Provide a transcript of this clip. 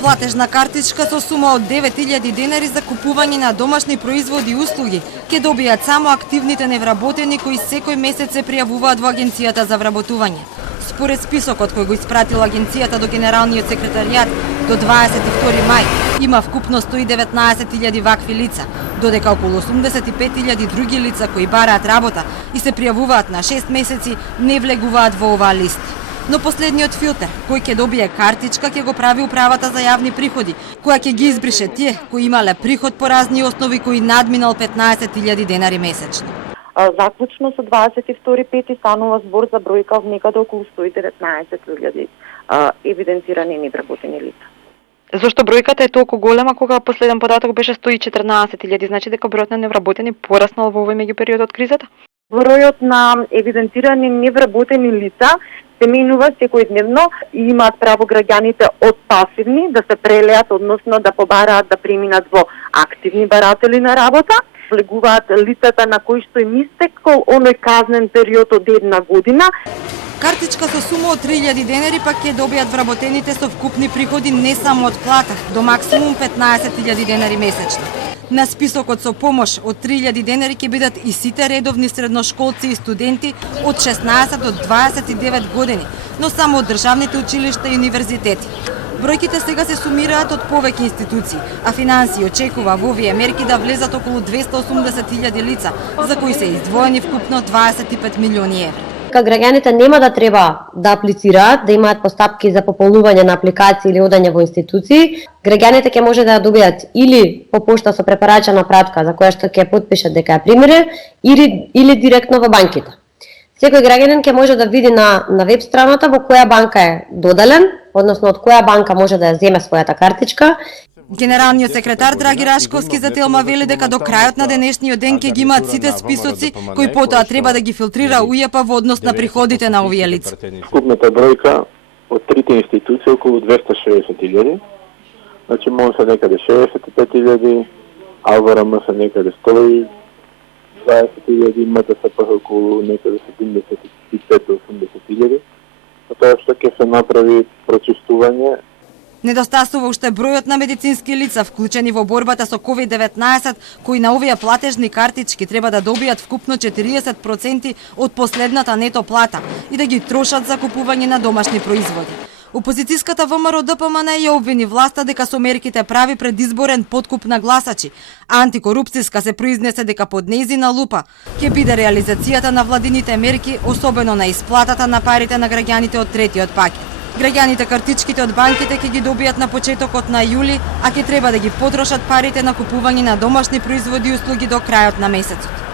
Платежна картичка со сума од 9000 денари за купување на домашни производи и услуги ќе добијат само активните невработени кои секој месец се пријавуваат во Агенцијата за вработување. Според списокот кој го испратила Агенцијата до Генералниот секретаријат до 22 мај, има вкупно 119.000 вакви лица, додека околу 85.000 други лица кои бараат работа и се пријавуваат на 6 месеци не влегуваат во оваа листа. Но последниот филтер, кој ќе добие картичка, ќе го прави управата за јавни приходи, која ќе ги избрише тие кои имале приход по разни основи кои надминал 15.000 денари месечно. Заклучно со 22.5 станува збор за бројка од некаде околу 119.000 евиденцирани невработени лица. Зошто бројката е толку голема кога последен податок беше 114.000, значи дека бројот на невработени пораснал во овој меѓупериод од кризата? Бројот на евиденцирани невработени лица се менува секојдневно и имаат право граѓаните од пасивни да се прелеат, односно да побараат да преминат во активни баратели на работа. Влегуваат лицата на кои што им истекол оној казнен период од 1 година. Картичка со сума од 3000 денари пак ќе добијат вработените со вкупни приходи не само од плата, до максимум 15.000 денари месечно. На списокот со помош од 3000 денари ќе бидат и сите редовни средношколци и студенти од 16 до 29 години, но само од државните училишта и универзитети. Бројките сега се сумираат од повеќе институции, а финансии очекува во овие мерки да влезат околу 280.000 лица, за кои се издвоени вкупно 25 милиони евра. Граѓаните нема да треба да аплицираат, да имаат постапки за пополнување на апликации или одење во институции. Граѓаните ќе може да ја добијат или по пошта со препорачена пратка за која што ќе потпишат дека ја примире, или директно во банките. Секој граѓанин ќе може да види на веб страната во која банка е доделен, односно од која банка може да ја земе својата картичка. Генералниот секретар Драги Рашковски за Телма вели дека до крајот на денешниот ден ќе ги имаат сите списоци кои потоа треба да ги филтрира УЈП во однос на приходите на овие лица. Вкупната бројка од трите институции околу 260.000. Значи МОН се некаде 65.000, АЛВРМ се некаде 120.000, МТСП околу некаде 75-80.000. Тоа што ќе се направи прочистување. Недостасува уште бројот на медицински лица вклучени во борбата со COVID-19, кои на овие платежни картички треба да добијат вкупно 40% од последната нето плата и да ги трошат за купување на домашни производи. Опозицијската ВМРО ДПМН ја обвини власта дека со мерките прави предизборен подкуп на гласачи, а антикорупцијска се произнесе дека под нејзина лупа ќе биде реализацијата на владините мерки, особено на исплатата на парите на граѓаните од третиот пакет. Граѓаните картичките од банките ќе ги добијат на почетокот на јули, а ќе треба да ги потрошат парите на купување на домашни производи и услуги до крајот на месецот.